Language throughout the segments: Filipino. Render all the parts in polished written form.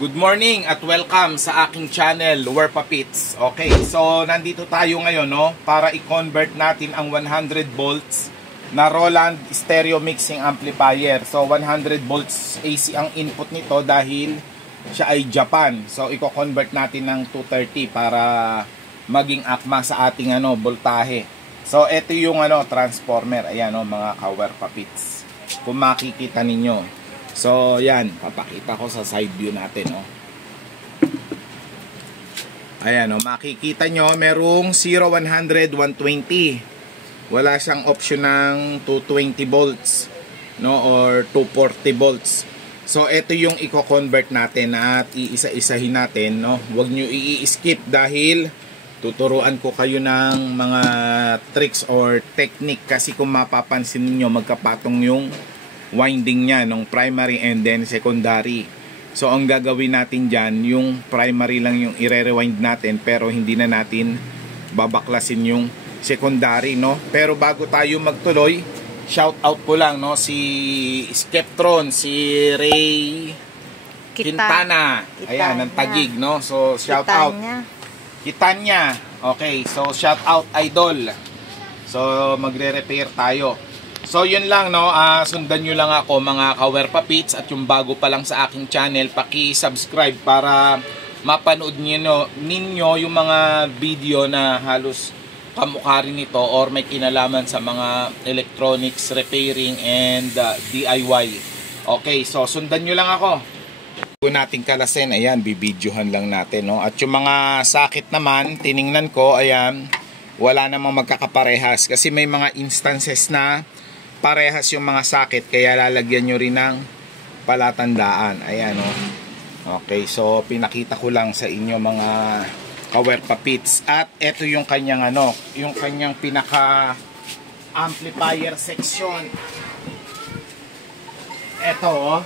Good morning at welcome sa aking channel, Werpapits. Okay, so nandito tayo ngayon para i-convert natin ang 100 volts na Roland stereo mixing amplifier. So 100 volts AC ang input nito dahil siya ay Japan. So i-convert natin ng 230 para maging akma sa ating voltahe. So ito yung transformer. Ayan mga ka-Werpapits. Kung makikita ninyo. So, yan. Papakita ko sa side view natin, Ayan, makikita nyo, merong 0, 100, 120. Wala siyang option ng 220 volts, or 240 volts. So, ito yung i-convert natin at iisa-isahin natin, Huwag nyo i-skip dahil tuturuan ko kayo ng mga tricks or technique kasi kung mapapansin niyo magkapatong yung winding niya nung primary and then secondary. So ang gagawin natin dyan, yung primary lang yung i-rewind natin pero hindi na natin babaklasin yung secondary, Pero bago tayo magtuloy, shout out ko lang, si Skeptron, si Ray Quintana. Ayan, ng Tagig, So shout out. Kitanya. Okay, so shout out idol. So magre-repair tayo. So yun lang sundan nyo lang ako mga ka-Werpapits at yung bago pa lang sa aking channel, paki-subscribe para mapanood ninyo yung mga video na halos kamukha rin nito or may kinalaman sa mga electronics repairing and DIY. Okay, so sundan nyo lang ako. Kung nating kalasin, ayan, bibidyohan lang natin, At yung mga sakit naman, tiningnan ko, ayan, wala namang magkakaparehas kasi may mga instances na parehas yung mga sakit kaya lalagyan nyo rin ng palatandaan. Ayan Okay, so pinakita ko lang sa inyo mga ka-Werpapits. At ito yung kanyang yung kanyang pinaka amplifier section. Ito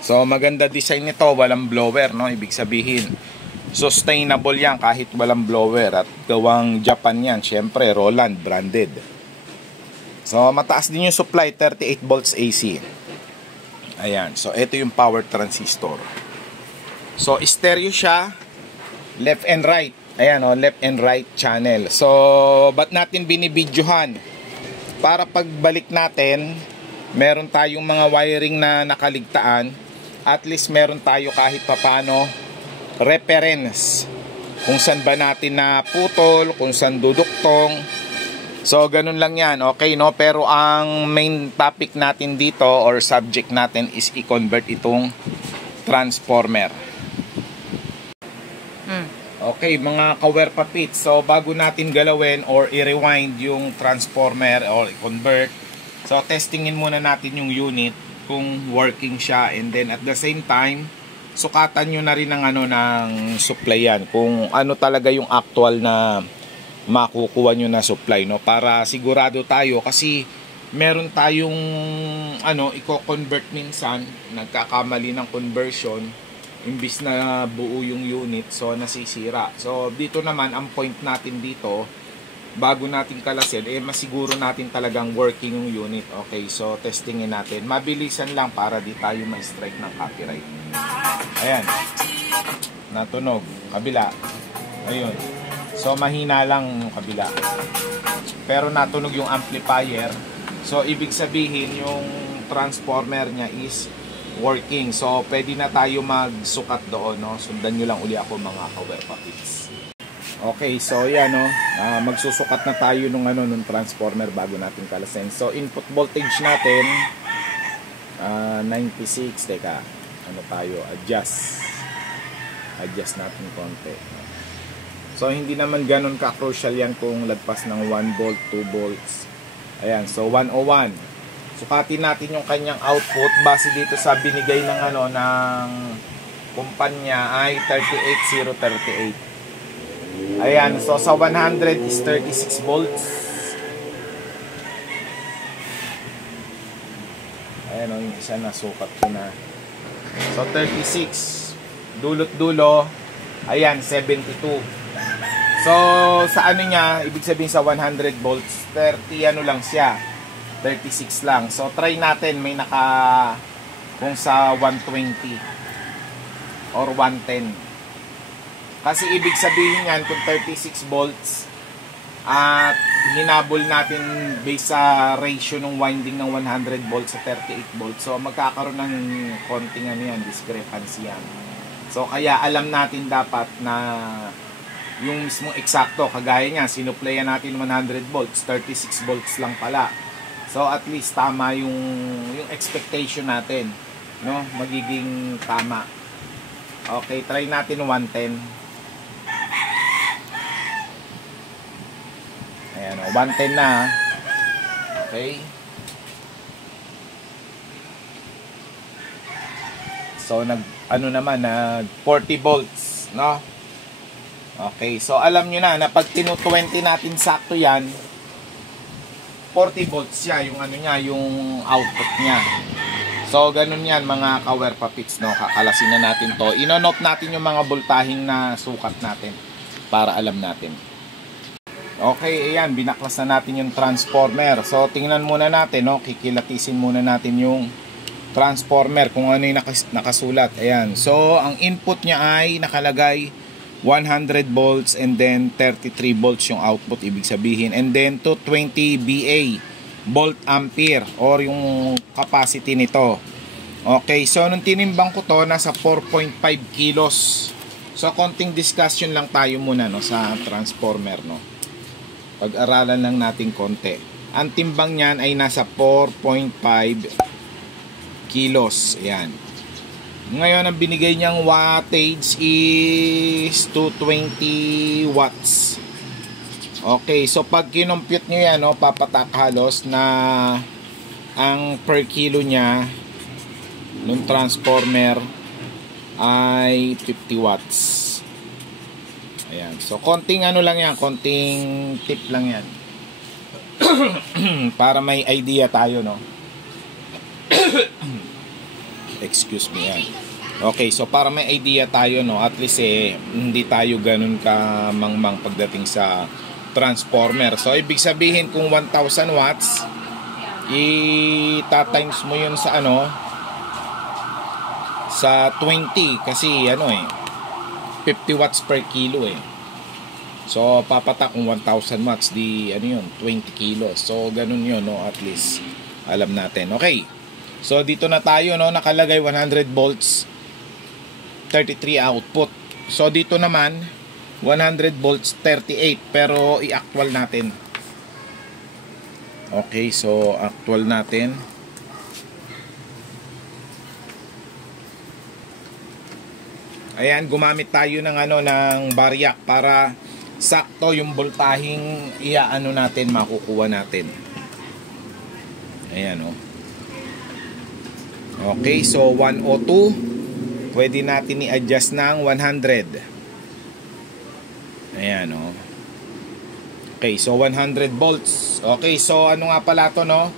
So maganda design nito, walang blower, Ibig sabihin sustainable yan kahit walang blower at gawang Japan yan. Syempre Roland branded. So, mataas din yung supply, 38 volts AC. Ayan. So, ito yung power transistor. So, stereo siya, left and right. Ayan, left and right channel. So, ba't natin binibidyohan? Para pagbalik natin, meron tayong mga wiring na nakaligtaan. At least meron tayo kahit papano reference. Kung saan ba natin naputol, kung saan duduktong. So, ganun lang yan, okay, Pero ang main topic natin dito or subject natin is i-convert itong transformer. Okay, mga ka-Werpapits. So, bago natin galawin or i-rewind yung transformer or i-convert, so, testingin muna natin yung unit kung working siya. And then, at the same time, sukatan nyo na rin ng supply yan. Kung ano talaga yung actual na makukuha nyo na supply, para sigurado tayo kasi meron tayong i-convert minsan, nagkakamali ng conversion imbis na buo yung unit, so nasisira. So dito naman ang point natin dito, bago natin kalasin, masiguro natin talagang working yung unit. Okay, so testingin natin, mabilisan lang para di tayo ma-strike ng copyright. Ayan, natunog, kabila, ayun. So mahina lang yung kabila. Pero natunog yung amplifier. So ibig sabihin yung transformer niya is working. So pwede na tayo magsukat doon, Sundan nyo lang uli ako mga ka-Werpapits. Okay, so yan magsusukat na tayo nung transformer bago natin kalasin. So input voltage natin 96. Teka, tayo? Adjust natin konti. So, hindi naman ganun ka-crucial yan kung lagpas ng 1 volt, 2 volts. Ayan, so 101. Sukatin natin yung kanyang output base dito sa binigay ng ng kumpanya ay 38038. Ayan, so sa 100 is 36 volts. Ayan yung isa na sukat ko na. So 36 dulot-dulo. Ayan, 72. So, sa niya, ibig sabihin sa 100 volts, 30 lang siya. 36 lang. So, try natin, may naka kung sa 120 or 110. Kasi ibig sabihin yan, kung 36 volts at hinabol natin based sa ratio ng winding ng 100 volts sa 38 volts, so magkakaroon ng konting discrepancy yan. So kaya alam natin dapat na yung mismong eksakto, kagaya niya, sinuplayan natin 100 volts, 36 volts lang pala. So at least tama yung expectation natin, no? Magiging tama. Okay, try natin 110. Ayan, 110 na. Okay. So nag 40 volts, no? Okay, so alam nyo na pag tinu-20 natin sakto yan, 40 volts siya, yung yung output niya. So ganun yan mga ka-wear papits, no? Kakalasin na natin to. Ino-note natin yung mga voltaheng na sukat natin para alam natin. Okay, ayan, binaklas na natin yung transformer. So tingnan muna natin, no? Kikilatisin muna natin yung transformer kung ano yung nakasulat. Ayan. So ang input niya ay nakalagay 100 volts and then 33 volts yung output, ibig sabihin. And then 220 VA volt ampere or yung capacity nito. Okay, so nung tinimbang ko to, nasa 4.5 kilos. So konting discussion lang tayo muna, no, sa transformer, no. Pag-aralan lang natin konti. Ang timbang niyan ay nasa 4.5 kilos. Ayan. Ngayon, ang binigay niyang wattage is 220 watts. Okay, so pag kinompute nyo yan, no, papatak halos na ang per kilo niya ng transformer ay 50 watts. Ayan, so konting lang yan, konting tip lang yan. Para may idea tayo, no. Excuse me, yan. Okay, so para may idea tayo, no, at least hindi tayo ganun ka mangmang pagdating sa transformer. So ibig sabihin kung 1000 watts, i-times mo yun sa sa 20 kasi 50 watts per kilo So papatak kung 1000 watts di 20 kilos. So ganun yun, no, at least alam natin. Okay. So dito na tayo, no, nakalagay 100 volts 33 output. So dito naman 100 volts 38 pero i-actual natin. Okay, so actual natin. Ayan, gumamit tayo ng ng baryak para sakto yung voltaheng natin, makukuha natin. Ayan, oh. Okay, so 102. Pwede natin i-adjust ng 100. Ayan, oh. Okay, so 100 volts. Okay, so ano nga pala to, no?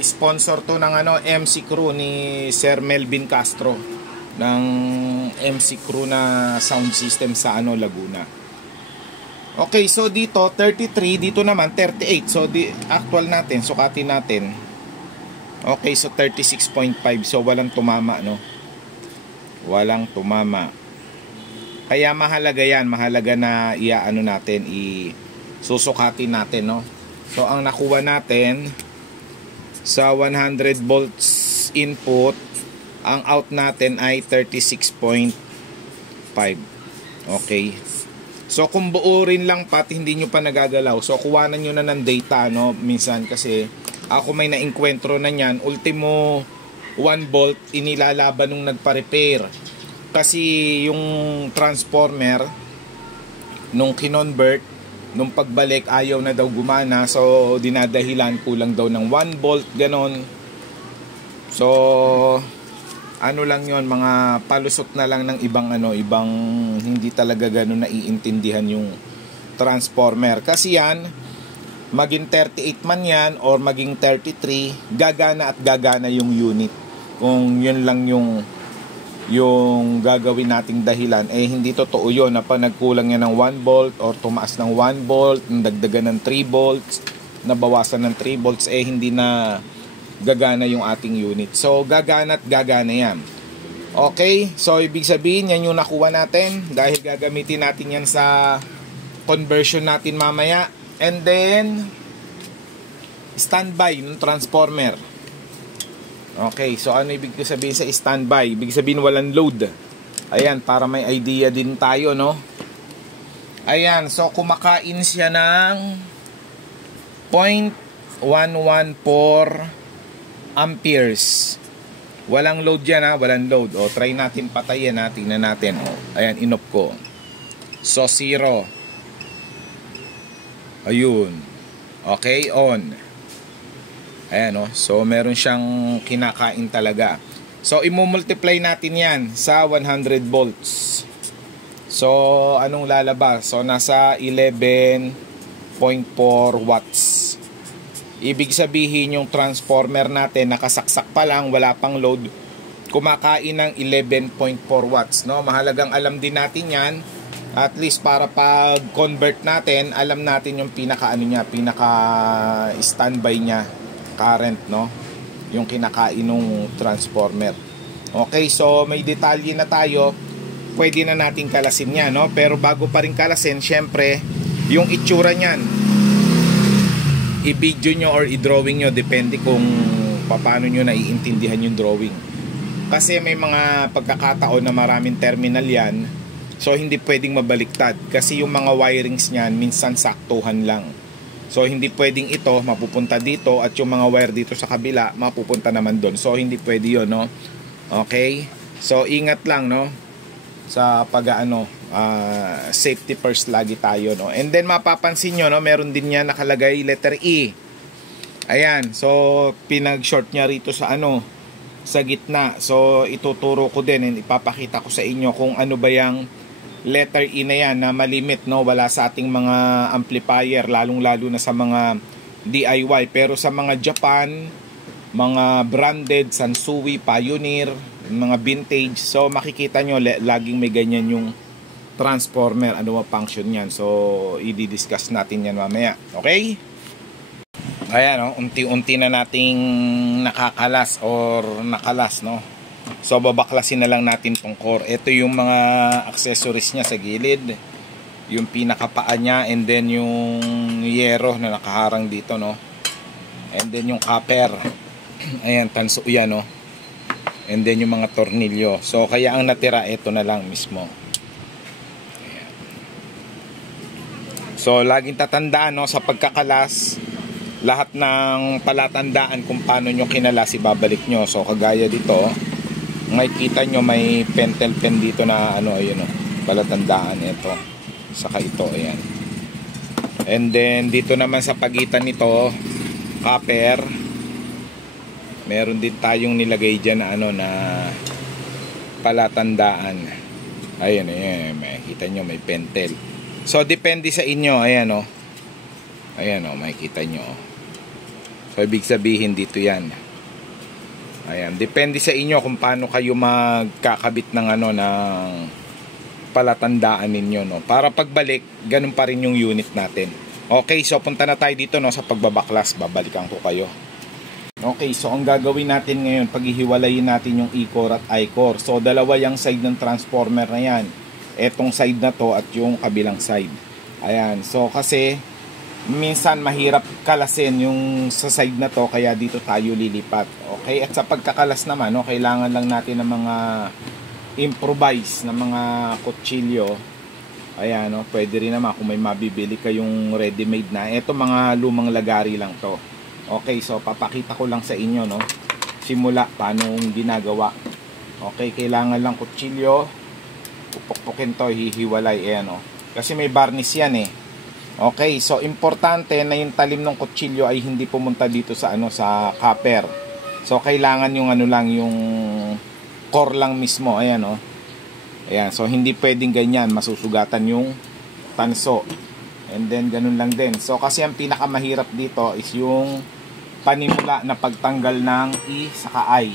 Sponsor to ng MC Crew ni Sir Melvin Castro ng MC Crew na sound system sa Laguna. Okay, so dito 33, dito naman 38. So actual natin, sukatin natin. Okay, so 36.5. So walang tumama, no? Walang tumama. Kaya mahalaga yan, mahalaga na natin, susukatin natin, no? So ang nakuha natin sa 100 volts input, ang out natin ay 36.5. Okay. So kung buo rin lang pati hindi nyo pa nagagalaw, so kuwanan nyo na ng data, no? Minsan kasi ako may nainkwentro na nyan, ultimo 1 volt inilalaban nung nagpa-repair. Kasi yung transformer nung kinonvert, nung pagbalik ayaw na daw gumana, so dinadahilan kulang daw ng 1 volt, ganon. So ano lang yon, mga palusot na lang ng ibang ibang hindi talaga ganun naiintindihan yung transformer. Kasi yan, maging 38 man yan or maging 33, gagana at gagana yung unit. Kung yun lang yung gagawin nating dahilan, hindi totoo yun na pa nagkulang yan ng 1 volt or tumaas ng 1 volt, nagdagdagan ng 3 volts, nabawasan ng 3 volts, hindi na gagana yung ating unit. So gagana at gagana yan. Okay, so ibig sabihin yan yung nakuha natin dahil gagamitin natin yan sa conversion natin mamaya. And then standby ng transformer. Okay, so ano ibig sabihin sa standby? Ibig sabihin walang load. Ayan, para may idea din tayo, no? Ayan, so kumakain siya ng 0.114 amperes. Walang load yan, ha? Walang load. O, try natin patayin, ha? Tingnan natin. O, ayan, inop ko. So, 0. Ayun. Okay, on. Ayan, o. So, meron siyang kinakain talaga. So, imumultiply natin yan sa 100 volts. So, anong lalabas? So, nasa 11.4 watts. Ibig sabihin yung transformer natin nakasaksak pa lang, wala pang load, kumakain ng 11.4 watts, no? Mahalagang alam din natin 'yan, at least para pag convert natin, alam natin yung pinaka standby niya current, no? Yung kinakain ng transformer. Okay, so may detalye na tayo. Pwede na natin kalasin 'yan, no? Pero bago pa rin kalasin, syempre, yung itsura niyan, i-video nyo or i-drawing nyo, depende kung paano nyo naiintindihan yung drawing. Kasi may mga pagkakataon na maraming terminal yan, so hindi pwedeng mabaliktad. Kasi yung mga wirings nyan, minsan saktuhan lang. So hindi pwedeng ito mapupunta dito, at yung mga wire dito sa kabila mapupunta naman doon. So hindi pwede yun, no? Okay? So ingat lang, no? Sa safety first lagi tayo, no? And then mapapansin nyo, no, meron din yan nakalagay letter E. Ayan, so pinag-short niya rito sa sa gitna. So ituturo ko din and ipapakita ko sa inyo kung ano ba yung letter E na yan na malimit, no? Wala sa ating mga amplifier, lalong-lalo na sa mga DIY. Pero sa mga Japan, mga branded, Sansui, Pioneer, mga vintage, so makikita nyo laging may ganyan yung transformer, ano ang function yan. So i-discuss natin yan mamaya. Okay, ayan, no? Unti-unti na nating nakakalas or nakalas, no? So babaklasin na lang natin tong core. Ito yung mga accessories niya sa gilid, yung pinakapaa niya, and then yung yero na nakaharang dito, no? And then yung copper, ayan, tanso yan, no? And then yung mga tornilyo. So kaya ang natira, ito na lang mismo. Ayan. So laging tatandaan, no, sa pagkakalas, lahat ng palatandaan kung paano nyo kinalas, ibabalik nyo. So kagaya dito, makikita nyo may pentel pen dito na ayun, palatandaan ito. Saka ito, ayan. And then dito naman sa pagitan nito, copper, meron din tayong nilagay dyan na na palatandaan. Ayan, ayan, makikita nyo may pentel. So depende sa inyo, ayan, ayan, makikita nyo. So ibig sabihin dito yan. Ayan, depende sa inyo kung paano kayo magkakabit ng ng palatandaan ninyo, no? Para pagbalik, ganun pa rin yung unit natin. Okay, so punta na tayo dito, no, sa pagbabaklas. Babalikan ko kayo. Okay, so ang gagawin natin ngayon, paghihiwalayin natin yung E-core at I-core. So dalawa yung side ng transformer na yan. Etong side na to at yung kabilang side. Ayan, so kasi minsan mahirap kalasin yung sa side na to, kaya dito tayo lilipat. Okay, at sa pagkakalas naman, kailangan lang natin ng mga improvise na mga kutsilyo. Ayan, pwede rin naman kung may mabibili kayong ready-made na. Ito mga lumang lagari lang to. Okay, so papakita ko lang sa inyo, no, simula paano ginagawa. Okay, kailangan lang kutsilyo, pupukpukin to, hihiwalay, ayan, kasi may varnish yan, Okay, so importante na yung talim ng kutsilyo ay hindi pumunta dito sa sa copper. So kailangan yung lang, yung core lang mismo, ayan, ayan, so hindi pwedeng ganyan, masusugatan yung tanso. And then ganun lang din. So kasi ang pinakamahirap dito is yung panimula na pagtanggal ng E saka I.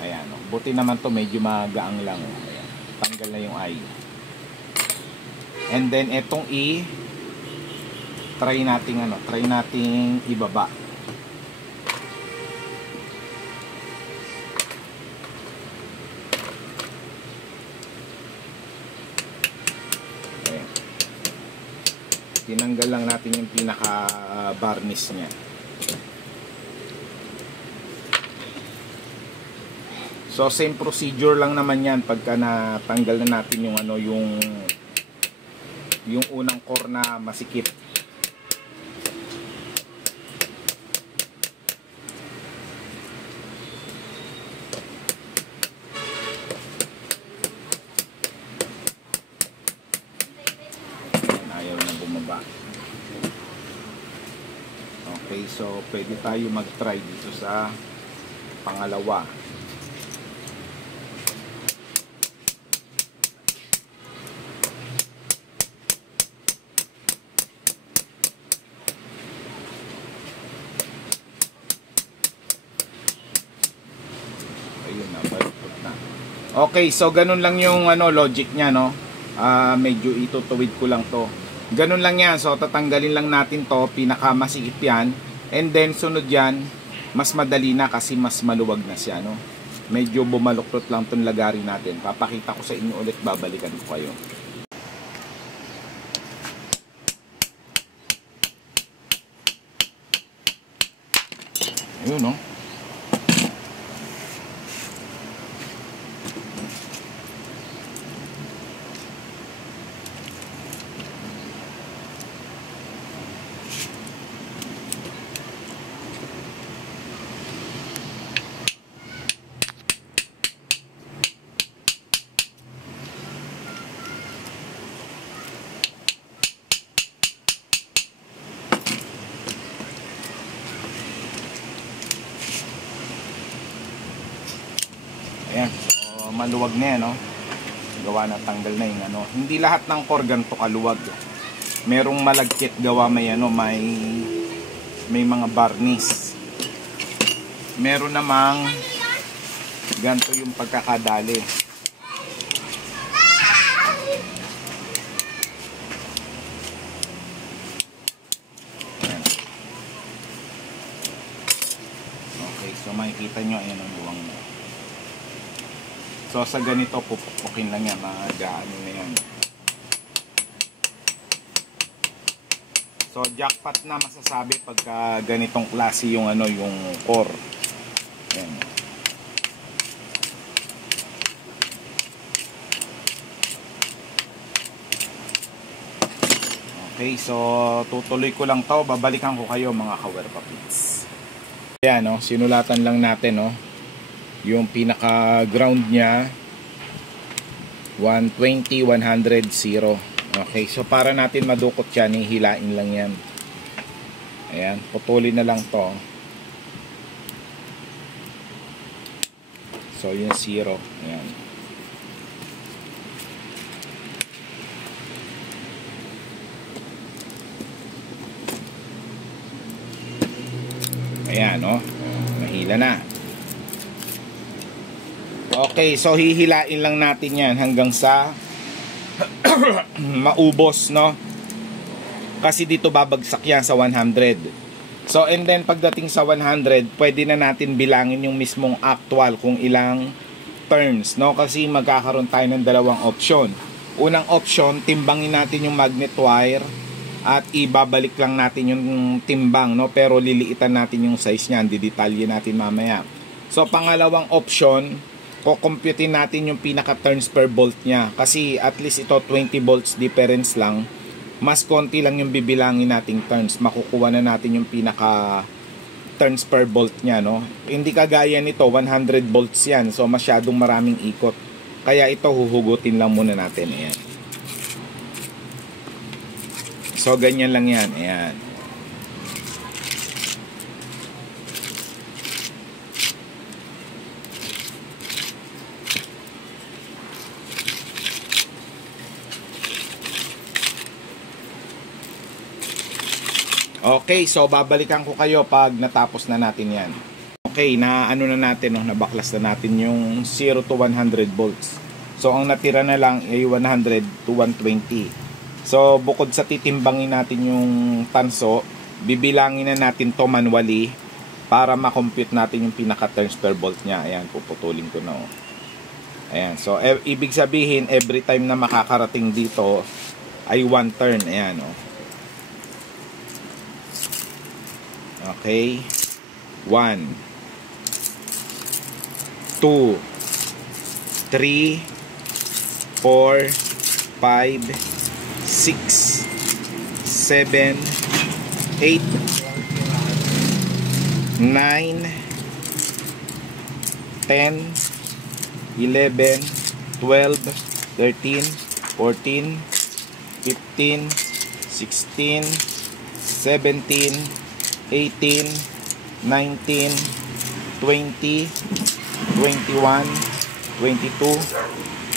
Ayan, buti naman to, medyo magaang lang. Ayan, tanggal na yung I. And then etong E, try nating ibaba. tinanggal lang natin yung pinaka varnish niya. So same procedure lang naman yan pagka natanggal na natin yung ano, yung unang core na masikip. Ayaw na bumaba. Okay, so pwede tayo mag-try dito sa pangalawa. Okay, so ganun lang yung ano, logic niya, no? Medyo itutuwid ko lang to. Ganun lang yan. So tatanggalin lang natin to, pinakamasiip yan. And then sunod yan, mas madali na kasi mas maluwag na siya, no? Medyo bumaluktot lang tong lagarin natin. Papakita ko sa inyo ulit, babalikan ko kayo. Ayun, no? Ayan, so maluwag na yan, no? Gawa na tanggal na yung ano. Hindi lahat ng core ganito kaluwag. Merong malagkit gawa may ano, may mga varnish. Meron namang ganito yung pagkakadali. Ayan. Okay, so makikita nyo, ayan ang buwang na. So sa ganito pupukin lang yan, mag-ano na yan. So jackpot na masasabi pagka ganitong klase yung ano, yung core. Ayan. Okay, so tutuloy ko lang to, babalikan ko kayo mga ka-Werpapits. Ayan, no, sinulatan lang natin, no, yung pinaka ground niya 120, 100, 0. Okay, so para natin madukot yan, hihilain lang yan. Ayan, putulin na lang to. So yung 0. Ayan. Ayan, no, mahila na. Okay, so hihilain lang natin yan hanggang sa maubos, no? Kasi dito babagsak yan sa 100. So, and then pagdating sa 100, pwede na natin bilangin yung mismong actual kung ilang turns, no? Kasi magkakaroon tayo ng dalawang option. Unang option, timbangin natin yung magnet wire at ibabalik lang natin yung timbang, no? Pero liliitan natin yung size niyan, didetalye natin mamaya. So, pangalawang option, kukumputin natin yung pinaka turns per bolt niya. Kasi at least ito 20 volts difference lang. Mas konti lang yung bibilangin nating turns. Makukuha na natin yung pinaka turns per bolt niya, no? Hindi kagaya nito, 100 volts yan. So masyadong maraming ikot. Kaya ito huhugutin lang muna natin. Ayan. So ganyan lang yan. Ayan. Okay, so babalikan ko kayo pag natapos na natin yan. Okay, na ano na natin, no, nabaklas na natin yung 0 to 100 volts. So ang natira na lang ay 100 to 120. So bukod sa titimbangin natin yung tanso, bibilangin na natin to manually para makompute natin yung pinaka turns per volt niya. Ayan, puputulin ko na. Oh. Ayan, so ibig sabihin every time na makakarating dito ay 1 turn. Ayan, oh. Okay. 1, 2, 3, 4, 5, 6, 7, 8, 9, 10, 11, 12, 13, 14, 15, 16, 17, 18, 19, 20, 21, 22,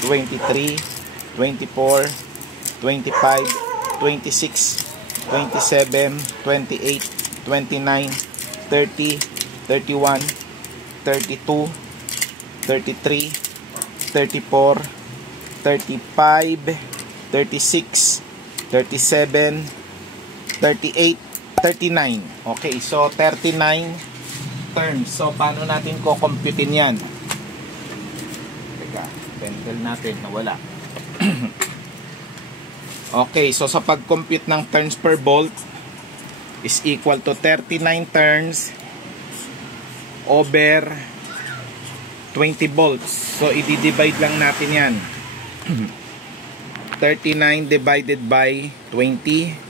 23, 24, 25, 26, 27, 28, 29, 30, 31, 32, 33, 34, 35, 36, 37, 38, 39. Okay, so 39 turns. So paano natin ko-computein yan? Teka, pencil natin nawala. Okay, so sa pag-compute ng turns per bolt is equal to 39 turns over 20 volts. So i-divide lang natin yan. 39 divided by 20.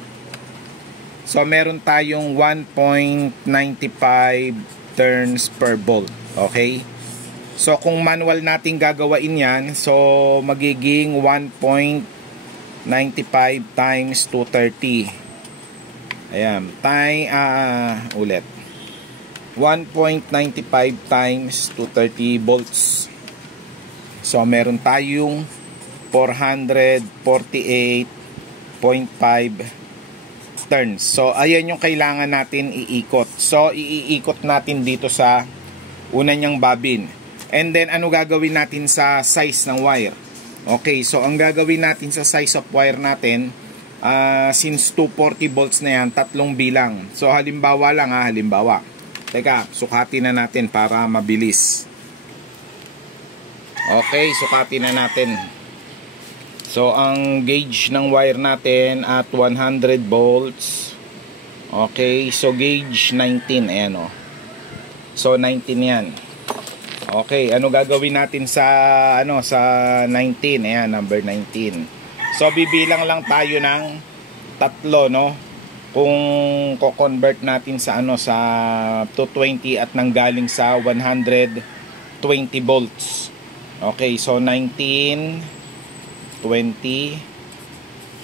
So meron tayong 1.95 turns per volt. Okay? So kung manual natin gagawain yan, so magiging 1.95 times 230. Ayan, ulit. 1.95 times 230 volts. So meron tayong 448.5 turns. So ayan yung kailangan natin iikot. So iikot natin dito sa una niyang bobbin. And then ano gagawin natin sa size ng wire? Okay, so ang gagawin natin sa size of wire natin, since 240 volts na yan, 3 bilang. So halimbawa lang halimbawa. Teka, sukatin na natin para mabilis. Okay, sukatin na natin. So ang gauge ng wire natin at 100 volts. Okay, so gauge 19, ayan o. So 19 yan. Okay, ano gagawin natin sa sa 19? Ayan, number 19. So bibilang lang tayo ng 3, no? Kung ko-convert natin sa sa 220 at nanggaling sa 120 volts. Okay, so 19, 20,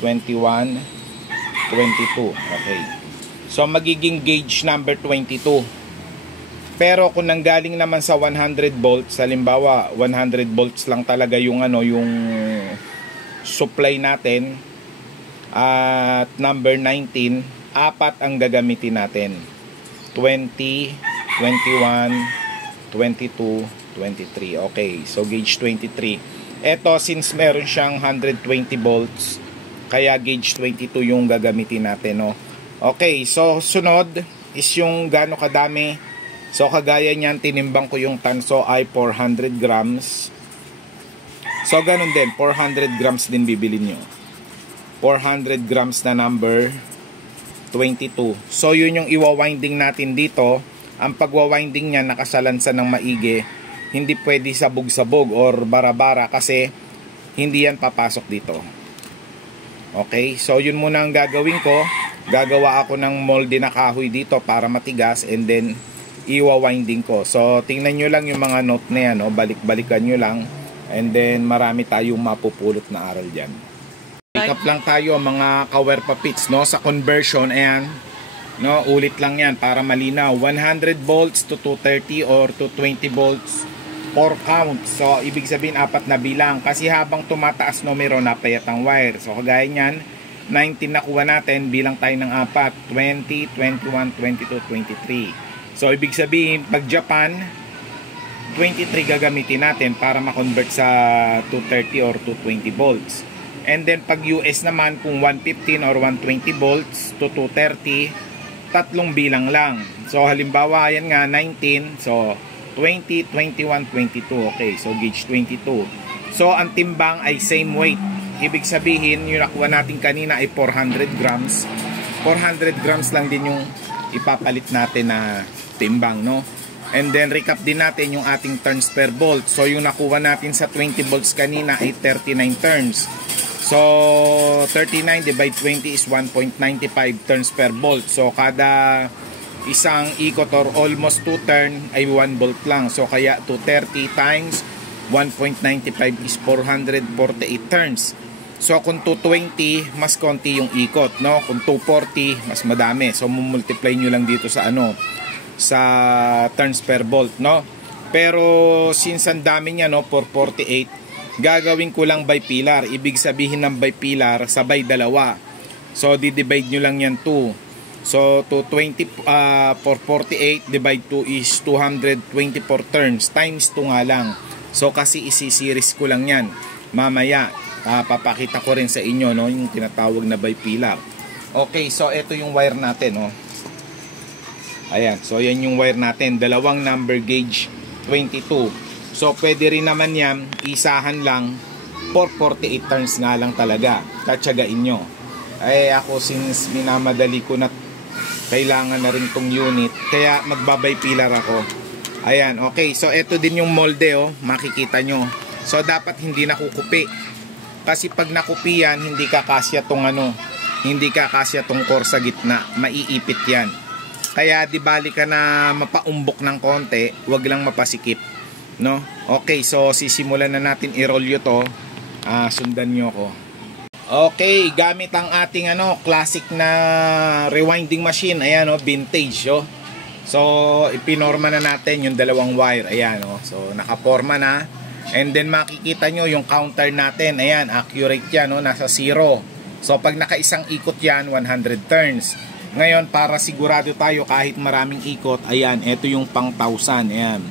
21, 22. Okay. So magiging gauge number 22. Pero kung nanggaling naman sa 100 volts, halimbawa 100 volts lang talaga yung yung supply natin, at number 19, 4 ang gagamitin natin. 20, 21, 22, 23. Okay, so gauge 23. Eto, since meron siyang 120 volts, kaya gauge 22 yung gagamitin natin, no? Okay, so sunod is yung gaano kadami. So kagaya niyan, tinimbang ko yung tanso ay 400 grams. So ganun din, 400 grams din bibili nyo. 400 grams na number 22. So yun yung iwa-winding natin dito. Ang pagwa-winding niya nakasalansan ng maigi. Hindi pwede sabog-sabog or bara-bara kasi hindi yan papasok dito. Okay, so yun muna ang gagawin ko. Gagawa ako ng molde na kahoy dito para matigas, and then iwa-winding ko. So tingnan nyo lang yung mga note na yan, no? Balik-balikan nyo lang, and then marami tayong mapupulot na aral dyan. Pick up lang tayo mga ka-wire papits, no? Sa conversion, ayan, no? Ulit lang yan para malinaw. 100 volts to 230 or to 20 volts 4 count. So ibig sabihin 4 na bilang, kasi habang tumataas numero napayat ang wire. So kagaya nyan, 19 nakuha natin, bilang tayo ng 4, 20, 21, 22, 23. So ibig sabihin pag Japan 23 gagamitin natin para ma-convert sa 230 or 220 volts. And then pag US naman, kung 115 or 120 volts to 230, 3 bilang lang. So halimbawa yan nga 19, so 20, 21, 22. Okay, so gauge 22. So ang timbang ay same weight. Ibig sabihin yung nakuha natin kanina ay 400 grams. 400 grams lang din yung ipapalit natin na timbang, no? And then recap din natin yung ating turns per bolt. So yung nakuha natin sa 20 volts kanina ay 39 turns. So 39 divide 20 is 1.95 turns per bolt. So kada isang ikot or almost 2 turn ay 1 volt lang. So kaya 230 times 1.95 is 448 turns. So kung 220, mas konti yung ikot, no? Kung 240, mas madami. So multiply nyo lang dito sa sa turns per bolt, no? Pero since ang dami niya, no, 448, gagawin ko lang by pillar. Ibig sabihin ng by pillar, sabay dalawa. So di-divide nyo lang yan 2. So 220 448 divide 2 is 224 turns times 2 nga lang. So kasi isi-series ko lang yan. Mamaya papakita ko rin sa inyo, no, yung tinatawag na by pillar. Okay, so ito yung wire natin, no. Ayan, so yan yung wire natin, dalawang number gauge 22. So pwede rin naman yan, isahan lang, 448 turns nga lang talaga. Tatsagain nyo. Ay ako, since minamadali ko na kailangan na rin tong unit, kaya magbabay pillar ako. Ayan, okay, so ito din yung molde, oh, makikita nyo. So dapat hindi nakukupi. Kasi pag nakupi yan, hindi kakasya tong hindi kakasya tong core sa gitna, maiipit yan. Kaya di bali ka na mapaumbok ng konti, wag lang mapasikip, no? Okay, so sisimulan na natin i-roll to. Sundan nyo ko. Okay, gamit ang ating classic na rewinding machine. Ayan, vintage, oh. So ipinorma na natin yung dalawang wire. Ayan, oh. So nakaporma na. And then makikita nyo yung counter natin. Ayan, accurate yan, oh, nasa 0. So pag nakaisang ikot yan, 100 turns. Ngayon, para sigurado tayo kahit maraming ikot, ayan, ito yung pang 1,000, ayan.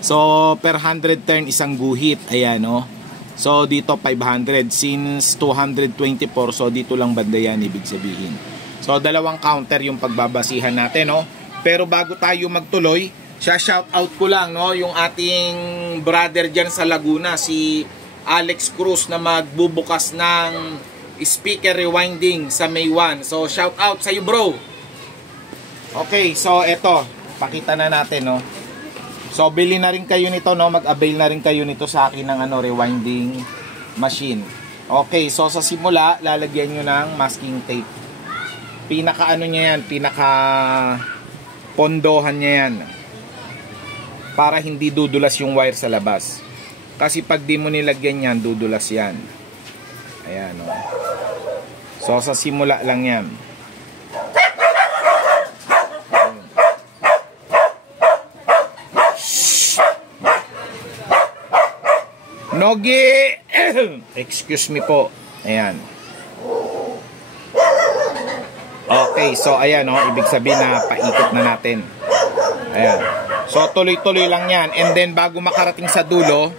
So, per 100 turn, isang guhit, ayan, oh. So, dito 500, since 224, so dito lang banda yan, ibig sabihin. So, dalawang counter yung pagbabasihan natin, oh. Pero bago tayo magtuloy, shout out ko lang, no, yung ating brother dyan sa Laguna, si Alex Cruz, na magbubukas ng speaker rewinding sa May 1. So shout out sa iyo, bro. Okay, so eto, pakita na natin, no. So bili na rin kayo nito, no, mag-avail na rin kayo nito sa akin ng rewinding machine. Okay, so sa simula lalagyan niyo ng masking tape. Pinaka niya yan, pinaka pondohan niya yan. Para hindi dudulas yung wire sa labas. Kasi pag di mo nilagyan yan, dudulas yan. Ayan, o. So, sa simula lang yan. Nogi! Excuse me po. Ayan. Okay, so ayan, o. Ibig sabihin na paikot na natin. Ayan. So, tuloy-tuloy lang yan. And then, bago makarating sa dulo,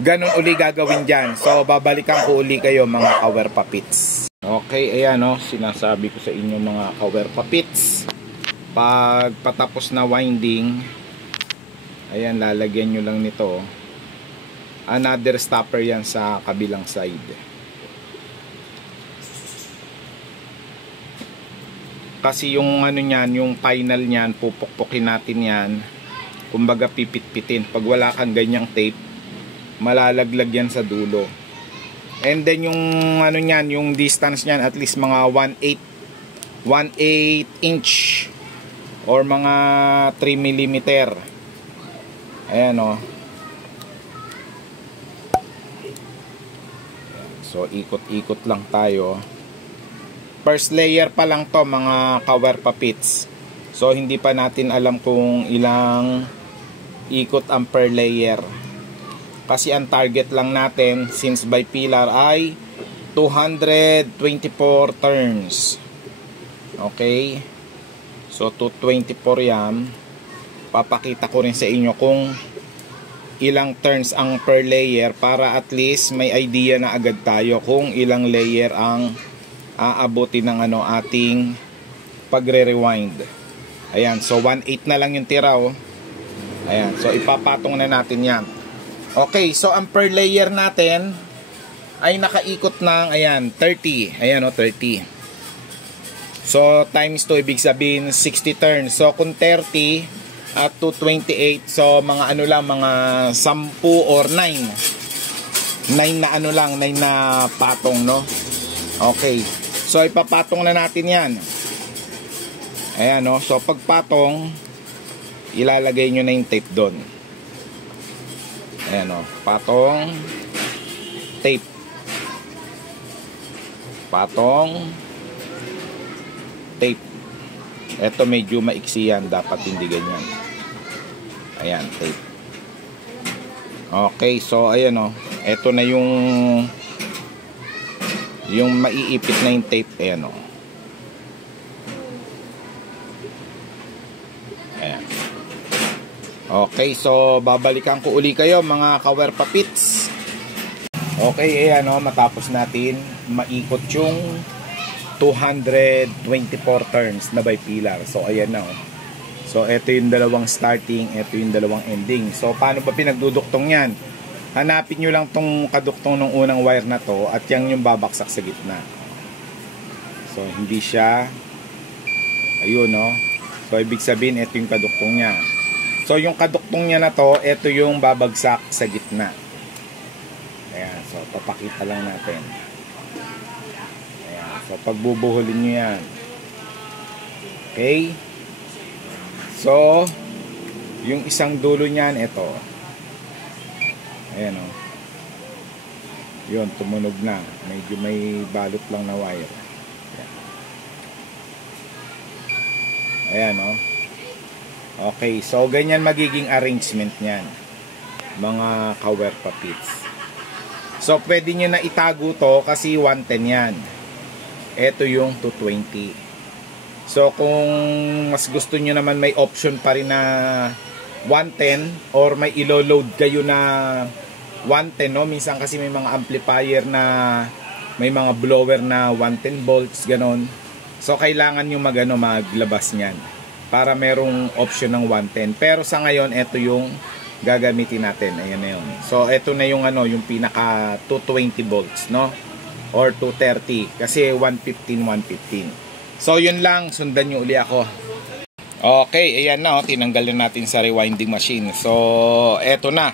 ganun uli gagawin dyan. So, babalikan ko uli kayo, mga Kawer Papits. Okay, ayan, no, sinasabi ko sa inyo, mga Kawer Papits. Pag patapos na winding, ayan, lalagyan nyo lang nito. Another stopper yan sa kabilang side. Kasi yung niyan, yung final niyan, pupukpukin natin yan. Kumbaga pipit-pitin. Pag wala kang ganyang tape, malalaglag yan sa dulo. And then yung niyan, yung distance niyan, at least mga 1/8 inch or mga 3 mm. Ayan, o. So ikot-ikot lang tayo. First layer pa lang to, mga Kawer Papits. So hindi pa natin alam kung ilang ikot ang per layer. Kasi ang target lang natin, since by pillar, ay 224 turns. Okay? So 224 yan. Papakita ko rin sa inyo kung ilang turns ang per layer, para at least may idea na agad tayo kung ilang layer ang aabutin ng ating pagre-rewind. Ayan, so 1/8 na lang yung tira, oh. Ayan, so ipapatong na natin yan. Okay, so ang per layer natin ay nakaikot ng, ayan, 30. Ayan, oh, 30. So, times 2, ibig sabihin 60 turns. So, kung 30 at 228, so mga ano lang, mga 10 or 9. 9 na ano lang, 9 na patong, no? Okay. So, ipapatong na natin yan. Ayan, no? So, pagpatong, ilalagay nyo na yung tape doon. Ayan, no? Patong, tape. Patong, tape. Ito medyo maiksi yan, dapat hindi ganyan. Ayan, tape. Okay, so ayan o. Ito na yung maiipit na yung tape. Ayan o. Ayan. Okay, so babalikan ko uli kayo mga kawerpa pits. Okay, ayan o. Matapos natin maikot yung 224 turns na bipilar. So ayan na oh. So ito yung dalawang starting, ito yung dalawang ending. So paano ba pinagduduktong yan? Hanapin nyo lang tong kaduktong ng unang wire na to at yan yung babaksak sa gitna. So hindi siya, ayun no. So ibig sabihin ito yung kaduktong nya. So yung kaduktong nya na to, ito yung babagsak sa gitna. Ayan, so papakita lang natin. So, pagbubuhulin nyo yan. Okay? So, yung isang dulo nyan, ito. Ayan o. Yun, tumunog na. Medyo may balot lang na wire. Ayan o. Okay, so ganyan magiging arrangement nyan. Mga kawerpa pits. So, pwede nyo na itago to kasi 110 yan. Ito yung 220. So kung mas gusto nyo naman may option pa rin na 110 or may ilo-load kayo na 110, no? Minsan kasi may mga amplifier na may mga blower na 110 volts ganon. So kailangan nyo maglabas niyan para merong option ng 110. Pero sa ngayon ito yung gagamitin natin. Ayan na yun. So ito na yung yung pinaka 220 volts, no? Or 230 kasi 115. So yun lang, sundan nyo uli ako. Okay, ayan na tinanggal na natin sa rewinding machine. So eto na,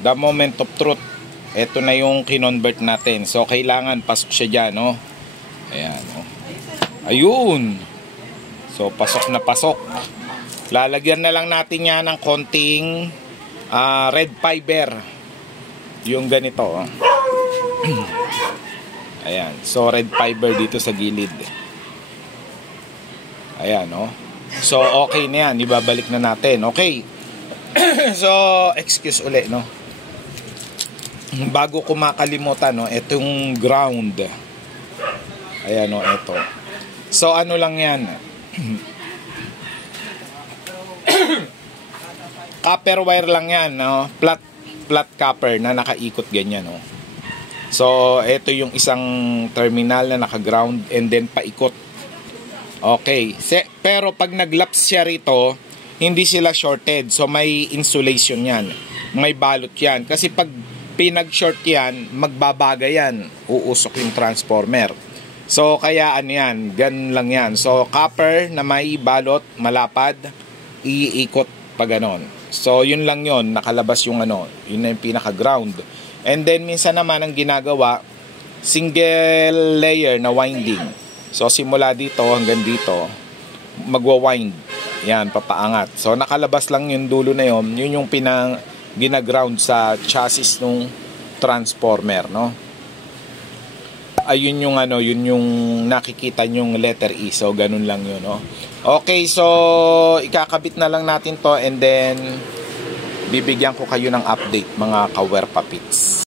the moment of truth. Eto na yung kinonvert natin. So kailangan pasok siya dyan, no? Ayan, no? Ayun. So pasok na pasok. Lalagyan na lang natin yan ng konting red fiber. Yung ganito, oh. Ayan, so red fiber dito sa gilid. Ayan, no? So okay na yan, ibabalik na natin. Okay. So excuse uli, no? Bago ko makalimutan, no, itong ground. Ayan, no, ito. So ano lang yan? Copper wire lang yan, no? Flat copper na nakaikot ganyan, no? So, ito yung isang terminal na naka-ground and then paikot. Okay. Pero pag naglaps siya rito, hindi sila shorted. So, may insulation yan. May balot yan. Kasi pag pinag-short yan, magbabaga yan. Uusok yung transformer. So, kaya ano yan, ganun lang yan. So, copper na may balot, malapad, iikot pa ganon. So, yun lang yun. Nakalabas yung yun na yung pinaka-ground. And then minsan naman ang ginagawa, single layer na winding. So simula dito hanggang dito, magwa-wind. Yan, papaangat. So nakalabas lang yung dulo na yun. Yun yung ginaground sa chassis nung transformer, no? Ayun yung yun yung nakikita yung letter E. So ganun lang yun, no? Okay, so ikakabit na lang natin to and then bibigyan ko kayo ng update mga kawerpa pits.